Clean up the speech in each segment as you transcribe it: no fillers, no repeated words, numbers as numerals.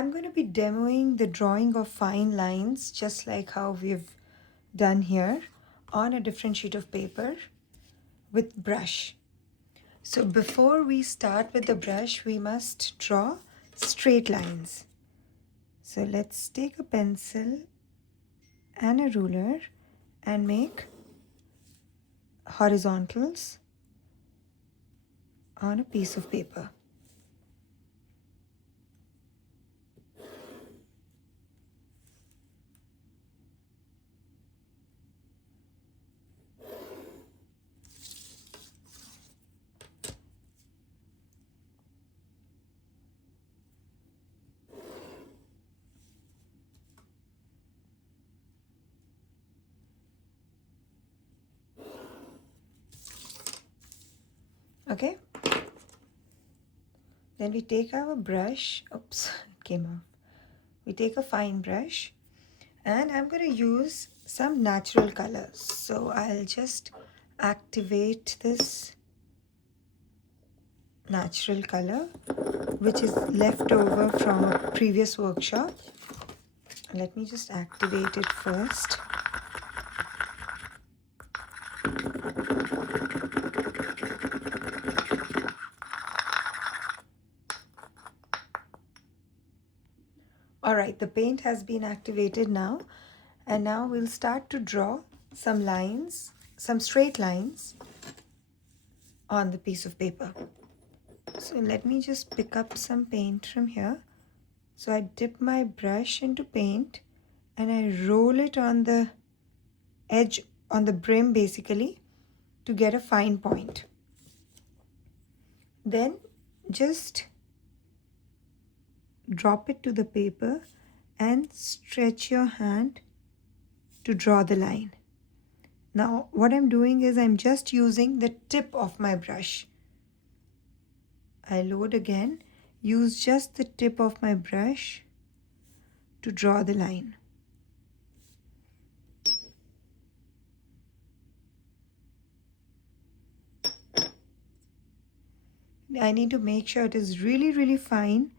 I'm going to be demoing the drawing of fine lines just like how we've done here on a different sheet of paper with brush. So before we start with the brush, we must draw straight lines. So let's take a pencil and a ruler and make horizontals on a piece of paper. Okay? Then we take our brush. Oops, it came off. We take a fine brush and I'm going to use some natural colors. So I'll just activate this natural color which is left over from a previous workshop. Let me just activate it first. Alright, the paint has been activated now, and now we'll start to draw some lines, some straight lines on the piece of paper. So let me just pick up some paint from here. So I dip my brush into paint and I roll it on the edge, on the brim basically, to get a fine point. Then just drop it to the paper and stretch your hand to draw the line. Now what I'm doing is I'm just using the tip of my brush. I load again, use just the tip of my brush to draw the line. I need to make sure it is really fine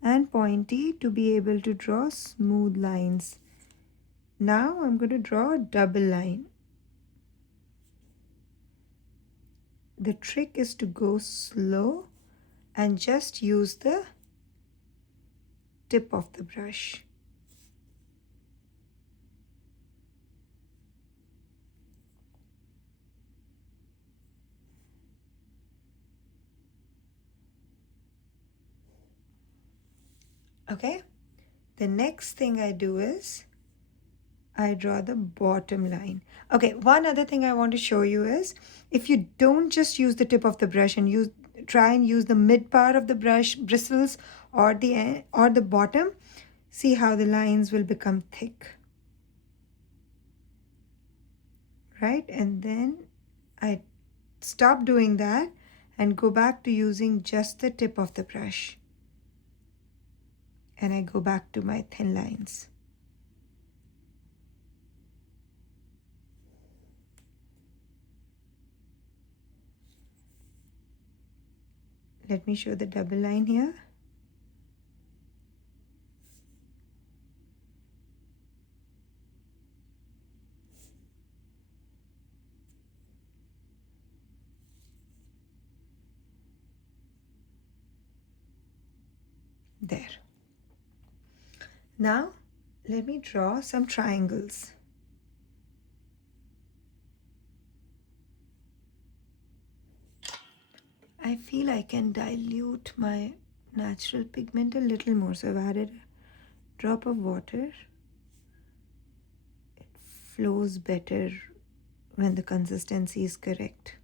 and pointy to be able to draw smooth lines. Now I'm going to draw a double line. The trick is to go slow and just use the tip of the brush. Okay, the next thing I do is I draw the bottom line. Okay, one other thing I want to show you is if you don't just use the tip of the brush and try and use the mid part of the brush bristles or the end, or the bottom, see how the lines will become thick. Right? And then I stop doing that and go back to using just the tip of the brush. And I go back to my thin lines. Let me show the double line here. There. Now let me draw some triangles. I feel I can dilute my natural pigment a little more, so I've added a drop of water. It flows better when the consistency is correct.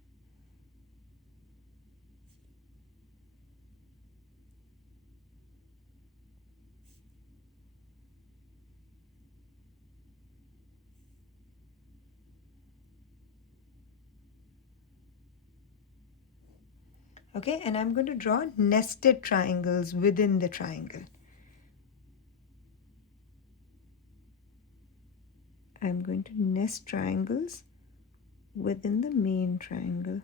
Okay, and I'm going to draw nested triangles within the triangle. I'm going to nest triangles within the main triangle.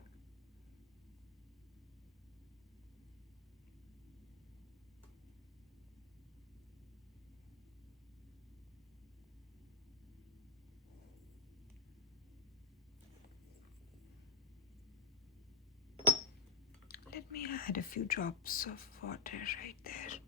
me add a few drops of water right there.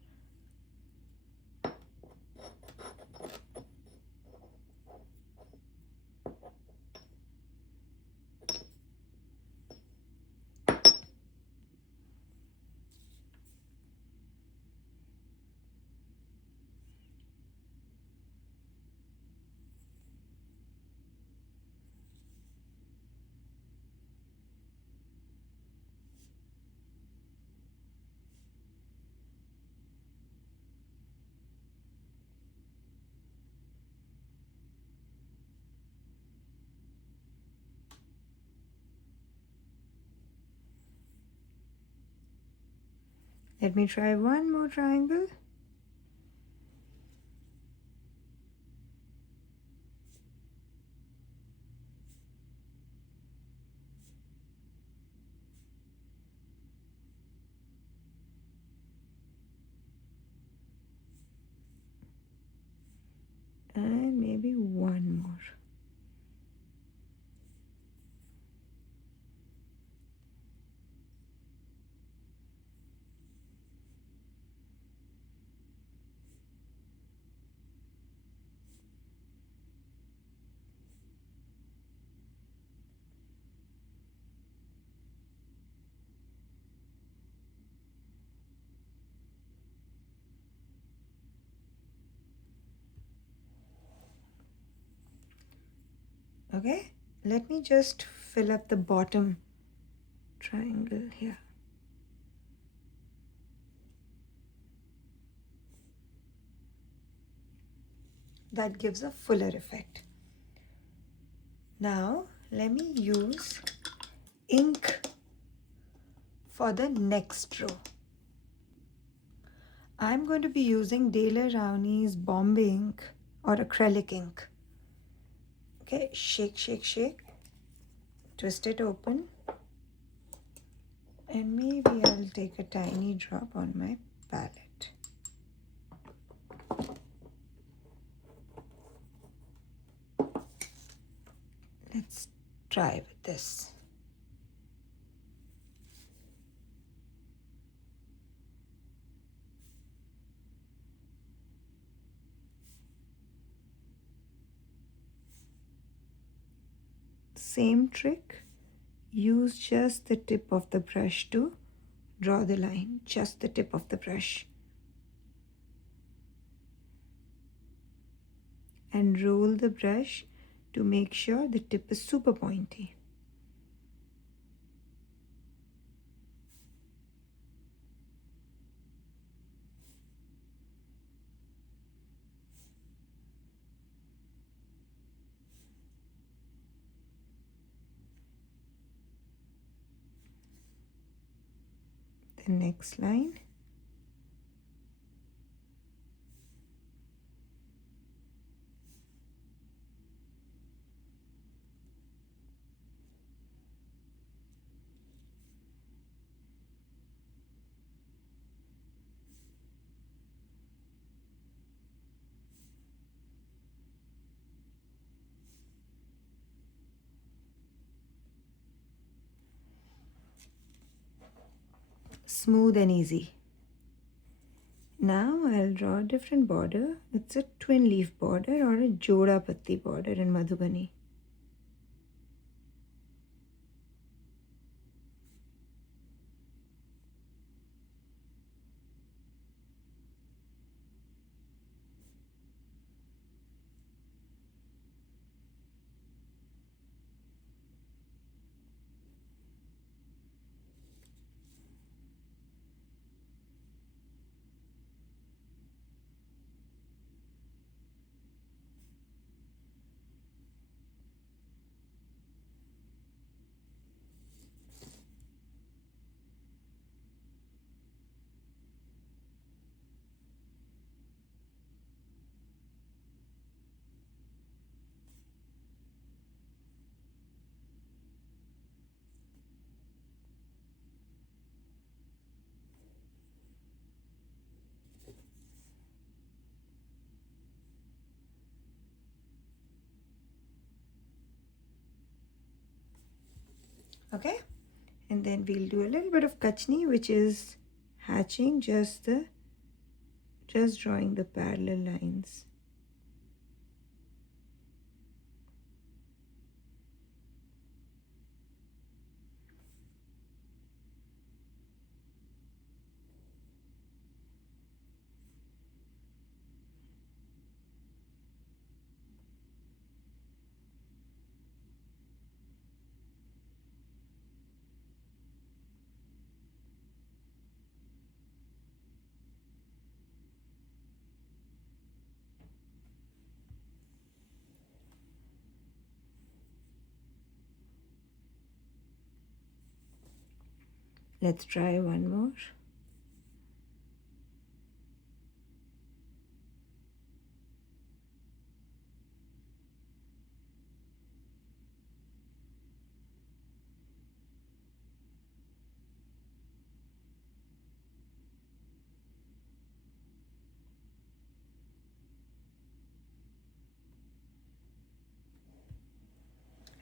Let me try one more triangle. And maybe one more. Okay, let me just fill up the bottom triangle here. That gives a fuller effect. Now, let me use ink for the next row. I'm going to be using Daler Rowney's Bombay ink or acrylic ink. Okay, shake, shake, shake. Twist it open. And maybe I'll take a tiny drop on my palette. Let's try with this. Same trick. Use just the tip of the brush to draw the line, just the tip of the brush. And roll the brush to make sure the tip is super pointy. The next line. Smooth and easy. Now I'll draw a different border. It's a twin leaf border or a Joda Patti border in Madhubani. Okay, And then we'll do a little bit of kachni, which is hatching, just drawing the parallel lines. Let's try one more.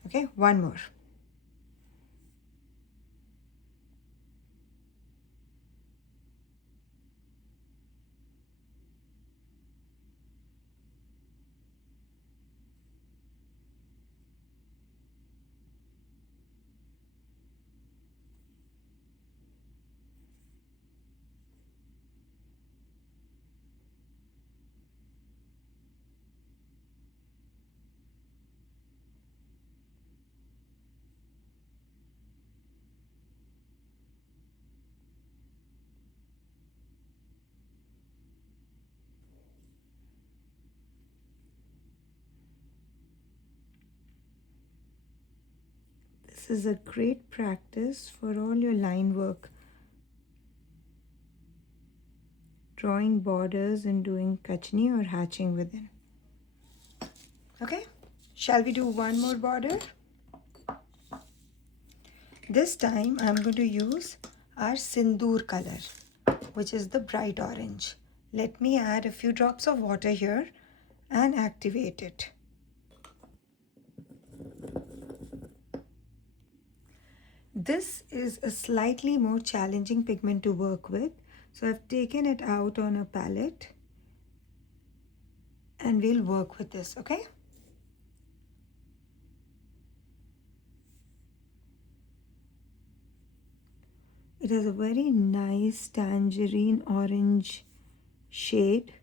Okay, one more. This is a great practice for all your line work. Drawing borders and doing kachni or hatching within. Okay, shall we do one more border? This time I'm going to use our Sindoor color, which is the bright orange. Let me add a few drops of water here and activate it. This is a slightly more challenging pigment to work with, so I've taken it out on a palette and we'll work with this, okay? It has a very nice tangerine orange shade.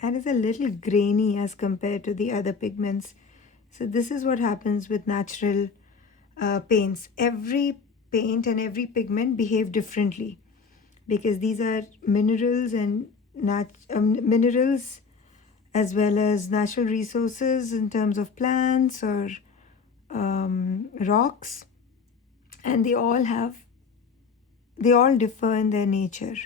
And is a little grainy as compared to the other pigments. So this is what happens with natural paints. Every paint and every pigment behave differently because these are minerals and minerals as well as natural resources in terms of plants or rocks, and they all differ in their nature.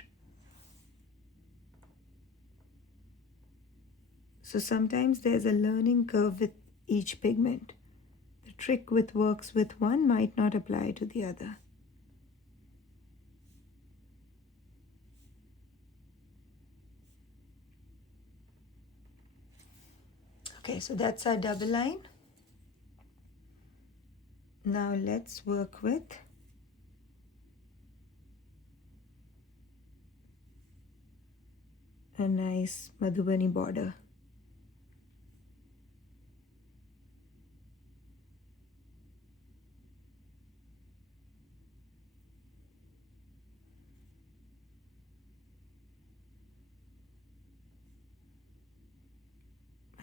So sometimes there's a learning curve with each pigment. The trick with works with one might not apply to the other. Okay, so that's our double line. Now let's work with a nice Madhubani border.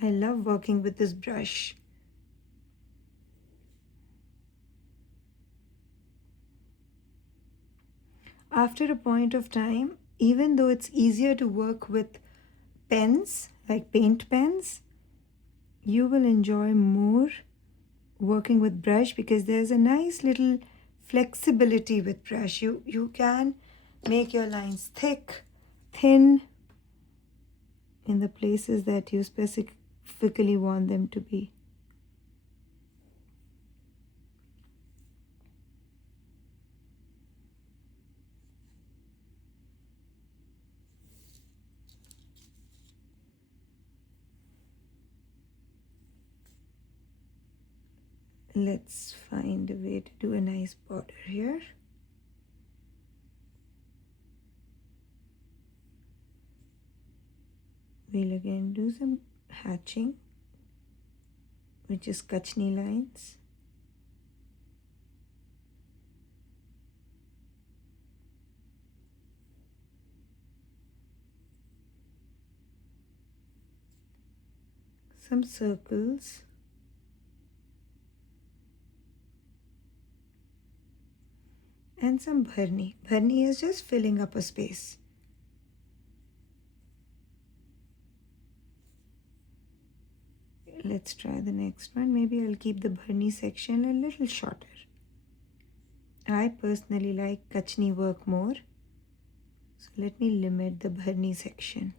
I love working with this brush. After a point of time, even though it's easier to work with pens, like paint pens, you will enjoy more working with brush because there's a nice little flexibility with brush. You can make your lines thick, thin in the places that you specifically want them to be. Let's find a way to do a nice border here. We'll again do some hatching, which is Kachni lines. Some circles. And some bharni. Bharni is just filling up a space. Let's try the next one. Maybe I'll keep the bharni section a little shorter. I personally like Kachni work more. So let me limit the bharni section.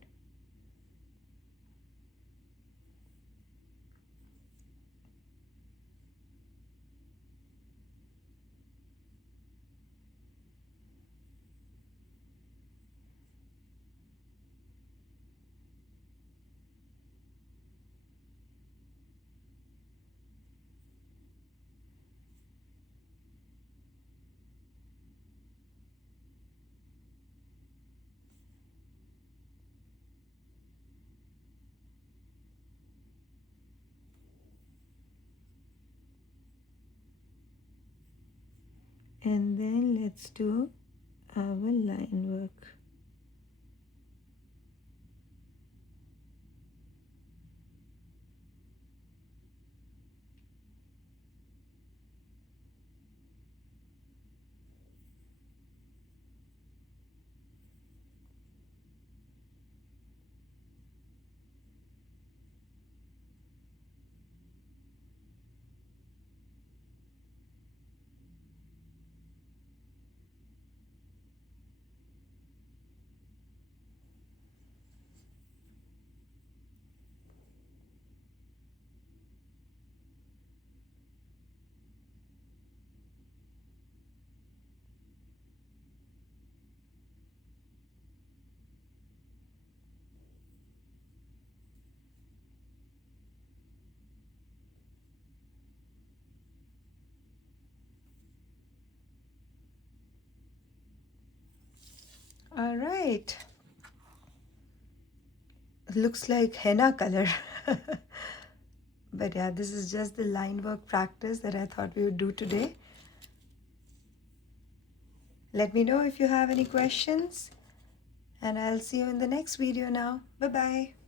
And then let's do our line work. All right. It looks like henna color. But yeah, this is just the line work practice that I thought we would do today. Let me know if you have any questions, and I'll see you in the next video now. Bye-bye.